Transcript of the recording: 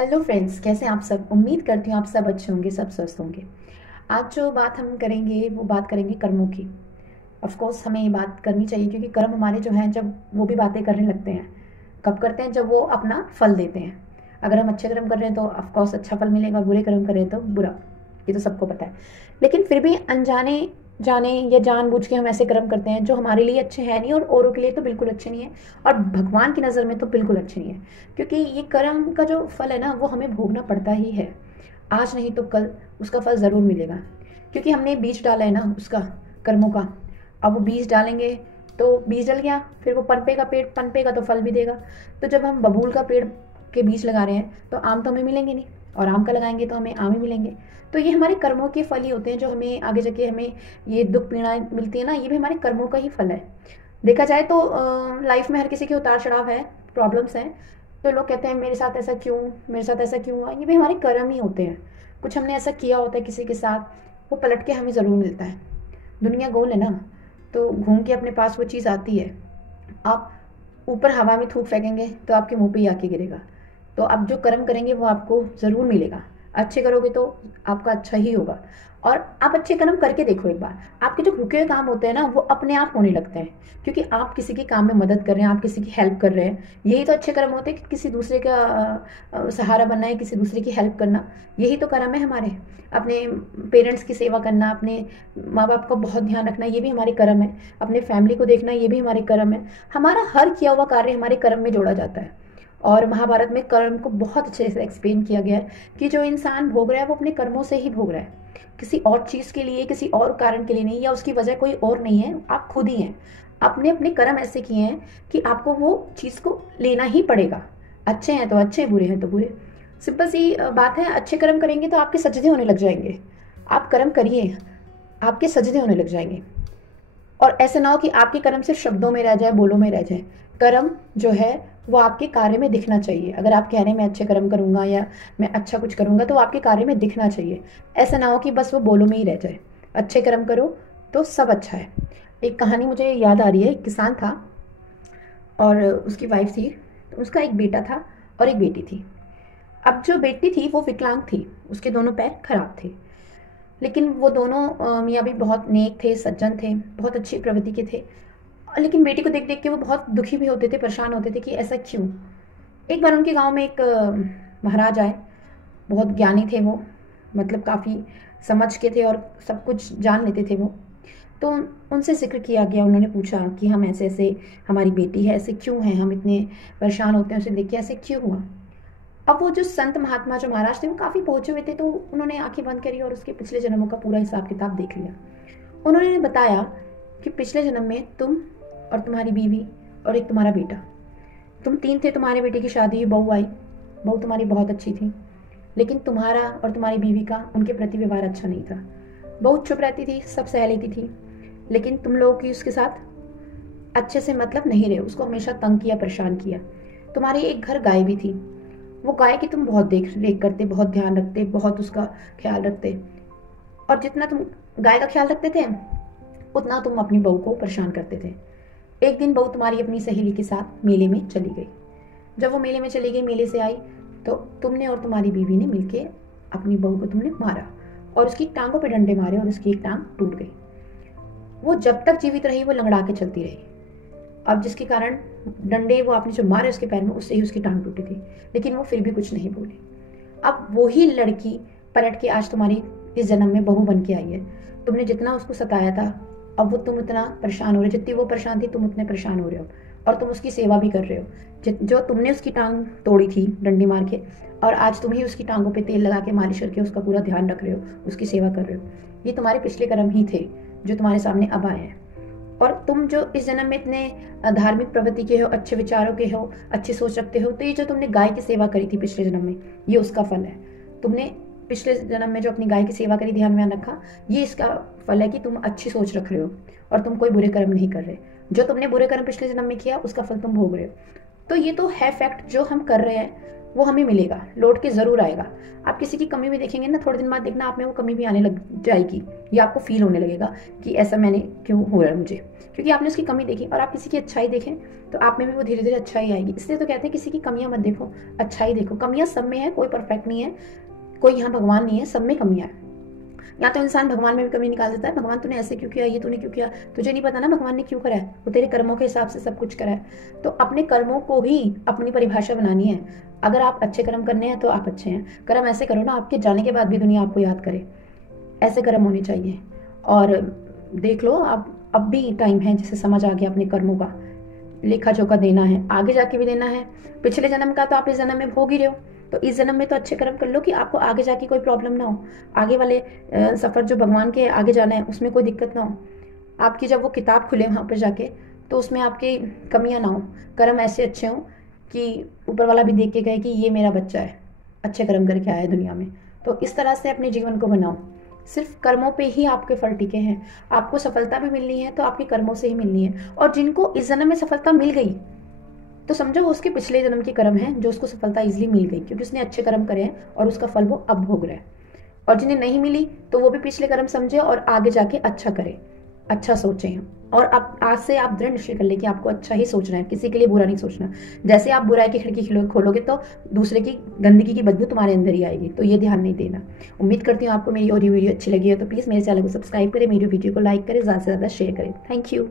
Hello friends, कैसे हैं आप सब। उम्मीद करती हूँ आप सब अच्छे होंगे, सब स्वस्थ होंगे। आज जो बात हम करेंगे वो बात करेंगे कर्मों की। ऑफ कोर्स हमें ये बात करनी चाहिए क्योंकि कर्म हमारे जो हैं, जब वो भी बातें करने लगते हैं, कब करते हैं, जब वो अपना फल देते हैं। अगर हम अच्छे कर्म कर रहे हैं तो ऑफ कोर्स अच्छा फल मिलेगा, बुरे कर्म कर रहे हैं तो बुरा। ये तो सबको पता है। लेकिन फिर भी अनजाने जाने या जानबूझ के हम ऐसे कर्म करते हैं जो हमारे लिए अच्छे हैं नहीं और औरों के लिए तो बिल्कुल अच्छे नहीं है, और भगवान की नज़र में तो बिल्कुल अच्छे नहीं है। क्योंकि ये कर्म का जो फल है ना, वो हमें भोगना पड़ता ही है। आज नहीं तो कल उसका फल ज़रूर मिलेगा, क्योंकि हमने बीज डाला है ना उसका, कर्मों का। अब वो बीज डालेंगे तो बीज डल गया, फिर वो पनपेगा, पेड़ पनपेगा तो फल भी देगा। तो जब हम बबूल का पेड़ के बीज लगा रहे हैं तो आम तो हमें मिलेंगे नहीं, और आम का लगाएंगे तो हमें आम ही मिलेंगे। तो ये हमारे कर्मों के फल ही होते हैं, जो हमें आगे जाके हमें ये दुख पीड़ा मिलती है ना, ये भी हमारे कर्मों का ही फल है। देखा जाए तो लाइफ में हर किसी के उतार चढ़ाव है, प्रॉब्लम्स हैं। तो लोग कहते हैं मेरे साथ ऐसा क्यों, मेरे साथ ऐसा क्यों हुआ। ये भी हमारे कर्म ही होते हैं। कुछ हमने ऐसा किया होता है किसी के साथ, वो पलट के हमें ज़रूर मिलता है। दुनिया गोल है ना, तो घूम के अपने पास वो चीज़ आती है। आप ऊपर हवा में थूक फेंकेंगे तो आपके मुंह पे ही आके गिरेगा। तो आप जो कर्म करेंगे वो आपको ज़रूर मिलेगा। अच्छे करोगे तो आपका अच्छा ही होगा। और आप अच्छे कर्म करके देखो एक बार, आपके जो रुके हुए काम होते हैं ना, वो अपने आप होने लगते हैं। क्योंकि आप किसी के काम में मदद कर रहे हैं, आप किसी की हेल्प कर रहे हैं। यही तो अच्छे कर्म होते हैं कि किसी दूसरे का सहारा बनना है, किसी दूसरे की हेल्प करना। यही तो कर्म है हमारे। अपने पेरेंट्स की सेवा करना, अपने माँ बाप का बहुत ध्यान रखना, ये भी हमारे कर्म है। अपने फैमिली को देखना, ये भी हमारे कर्म है। हमारा हर किया हुआ कार्य हमारे कर्म में जोड़ा जाता है। और महाभारत में कर्म को बहुत अच्छे से एक्सप्लेन किया गया है कि जो इंसान भोग रहा है वो अपने कर्मों से ही भोग रहा है, किसी और चीज़ के लिए, किसी और कारण के लिए नहीं, या उसकी वजह कोई और नहीं है, आप खुद ही हैं। आपने अपने कर्म ऐसे किए हैं कि आपको वो चीज़ को लेना ही पड़ेगा। अच्छे हैं तो अच्छे, बुरे हैं तो बुरे। सिंपल सी बात है। अच्छे कर्म करेंगे तो आपके सजदे होने लग जाएंगे। आप कर्म करिए, आपके सजदे होने लग जाएंगे। और ऐसे ना हो कि आपके कर्म सिर्फ शब्दों में रह जाए, बोलों में रह जाए। कर्म जो है वो आपके कार्य में दिखना चाहिए। अगर आप कह रहे हैं मैं अच्छे कर्म करूंगा या मैं अच्छा कुछ करूंगा, तो आपके कार्य में दिखना चाहिए। ऐसा ना हो कि बस वो बोलों में ही रह जाए। अच्छे कर्म करो तो सब अच्छा है। एक कहानी मुझे याद आ रही है। एक किसान था और उसकी वाइफ थी। तो उसका एक बेटा था और एक बेटी थी। अब जो बेटी थी वो विकलांग थी, उसके दोनों पैर खराब थे। लेकिन वो दोनों मियाँ भी बहुत नेक थे, सज्जन थे, बहुत अच्छी प्रवृत्ति के थे। लेकिन बेटी को देख देख के वो बहुत दुखी भी होते थे, परेशान होते थे कि ऐसा क्यों। एक बार उनके गांव में एक महाराज आए। बहुत ज्ञानी थे वो, मतलब काफ़ी समझ के थे और सब कुछ जान लेते थे वो। तो उनसे जिक्र किया गया। उन्होंने पूछा कि हम ऐसे ऐसे, हमारी बेटी है, ऐसे क्यों है, हम इतने परेशान होते हैं उसे देख के, ऐसे क्यों हुआ। अब वो जो संत महात्मा जो महाराज थे वो काफ़ी पहुंचे हुए थे, तो उन्होंने आंखें बंद करी और उसके पिछले जन्मों का पूरा हिसाब किताब देख लिया। उन्होंने बताया कि पिछले जन्म में तुम और तुम्हारी बीवी और एक तुम्हारा बेटा, तुम तीन थे। तुम्हारे बेटे की शादी हुई, बहू आई। बहू तुम्हारी बहुत अच्छी थी, लेकिन तुम्हारा और तुम्हारी बीवी का उनके प्रति व्यवहार अच्छा नहीं था। बहू चुप रहती थी, सब सह लेती थी, लेकिन तुम लोगों की उसके साथ अच्छे से मतलब नहीं रहे, उसको हमेशा तंग किया, परेशान किया। तुम्हारे एक घर गाय भी थी। वो गाय की तुम बहुत देख रेख करते, बहुत ध्यान रखते, बहुत उसका ख्याल रखते। और जितना तुम गाय का ख्याल रखते थे, उतना तुम अपनी बहू को परेशान करते थे। एक दिन बहू तुम्हारी अपनी सहेली के साथ मेले में चली गई। जब वो मेले में चली गई, मेले से आई, तो तुमने और तुम्हारी बीवी ने मिलके अपनी बहू को तुमने मारा और उसकी टांगों पे डंडे मारे और उसकी एक टांग टूट गई। वो जब तक जीवित रही वो लंगड़ा के चलती रही। अब जिसके कारण डंडे वो आपने जो मारे उसके पैर में, उससे ही उसकी टांग टूटी थी, लेकिन वो फिर भी कुछ नहीं बोली। अब वही लड़की पलट के आज तुम्हारी इस जन्म में बहू बन के आई है। तुमने जितना उसको सताया था, अब वो तुम उतना परेशान हो रहे हो, जितनी वो परेशान थी तुम उतने परेशान हो रहे हो, और तुम उसकी सेवा भी कर रहे हो। जो तुमने उसकी टांग तोड़ी थी डंडी मार के, और आज तुम ही उसकी टांगों पे तेल लगा के मालिश करके उसका पूरा ध्यान रख रहे हो, उसकी सेवा कर रहे हो। ये तुम्हारे पिछले कर्म ही थे जो तुम्हारे सामने अब आए हैं। और तुम जो इस जन्म में इतने धार्मिक प्रवृत्ति के हो, अच्छे विचारों के हो, अच्छी सोच रखते हो, तो ये जो तुमने गाय की सेवा करी थी पिछले जन्म में, ये उसका फल है। तुमने पिछले जन्म में जो अपनी गाय की सेवा करी, ध्यान में रखा, ये इसका फल है कि तुम अच्छी सोच रख रहे हो और तुम कोई बुरे कर्म नहीं कर रहे। जो तुमने बुरे कर्म पिछले जन्म में किया उसका फल तुम भोग रहे हो। तो ये तो है फैक्ट जो हम कर रहे हैं। वो हमें मिलेगा, लौट के ज़रूर आएगा। आप किसी की कमी भी देखेंगे ना, थोड़े दिन बाद देखना आप में वो कमी भी आने लग जाएगी, या आपको फील होने लगेगा कि ऐसा मैंने क्यों हो रहा है मुझे, क्योंकि आपने उसकी कमी देखी। और आप किसी की अच्छाई देखें तो आप में भी वो धीरे धीरे अच्छाई आएगी। इसलिए तो कहते हैं किसी की कमियां मत देखो, अच्छाई देखो। कमियां सब में है, कोई परफेक्ट नहीं है, कोई यहाँ भगवान नहीं है, सब में कमियां है। या तो इंसान भगवान में भी कमी निकाल देता है, भगवान तूने ऐसे क्यों किया, ये तूने क्यों किया, तुझे नहीं पता ना भगवान ने क्यों करा है, वो तेरे कर्मों के हिसाब से सब कुछ करा है। तो अपने कर्मों को ही अपनी परिभाषा बनानी है। अगर आप अच्छे कर्म करने हैं तो आप अच्छे हैं, कर्म ऐसे करो ना आपके जाने के बाद भी दुनिया आपको याद करे, ऐसे कर्म होने चाहिए। और देख लो, आप अब भी टाइम है जिसे समझ आ गया अपने कर्मों का, लेखा जोखा देना है, आगे जाके भी देना है। पिछले जन्म का तो आप इस जन्म में भोग ही रहे हो, तो इस जन्म में तो अच्छे कर्म कर लो कि आपको आगे जाके कोई प्रॉब्लम ना हो, आगे वाले सफ़र जो भगवान के आगे जाना है उसमें कोई दिक्कत ना हो। आपकी जब वो किताब खुले वहाँ पर जाके, तो उसमें आपकी कमियाँ ना हो, कर्म ऐसे अच्छे हों कि ऊपर वाला भी देख के कहे कि ये मेरा बच्चा है, अच्छे कर्म करके आया है दुनिया में। तो इस तरह से अपने जीवन को बनाओ। सिर्फ कर्मों पे ही आपके फल टिके हैं। आपको सफलता भी मिलनी है तो आपके कर्मों से ही मिलनी है। और जिनको इस जन्म में सफलता मिल गई, तो समझो वो उसके पिछले जन्म के कर्म हैं जो उसको सफलता इजीली मिल गई, क्योंकि उसने अच्छे कर्म करे हैं और उसका फल वो अब भोग रहा है। और जिन्हें नहीं मिली तो वो भी पिछले कर्म समझे और आगे जाके अच्छा करे, अच्छा सोचें। और अब आज से आप दृढ़ निश्चय कर ले कि आपको अच्छा ही सोचना है, किसी के लिए बुरा नहीं सोचना। जैसे आप बुराई की खिड़की खोलोगे तो दूसरे की गंदगी की बदबू तुम्हारे अंदर ही आएगी, तो ये ध्यान नहीं देना। उम्मीद करती हूँ आपको मेरी ऑडियो वीडियो अच्छी लगी है, तो प्लीज़ मेरे चैनल को सब्सक्राइब करें, मेरी वीडियो को लाइक करें, ज़्यादा से ज़्यादा शेयर करें। Thank you.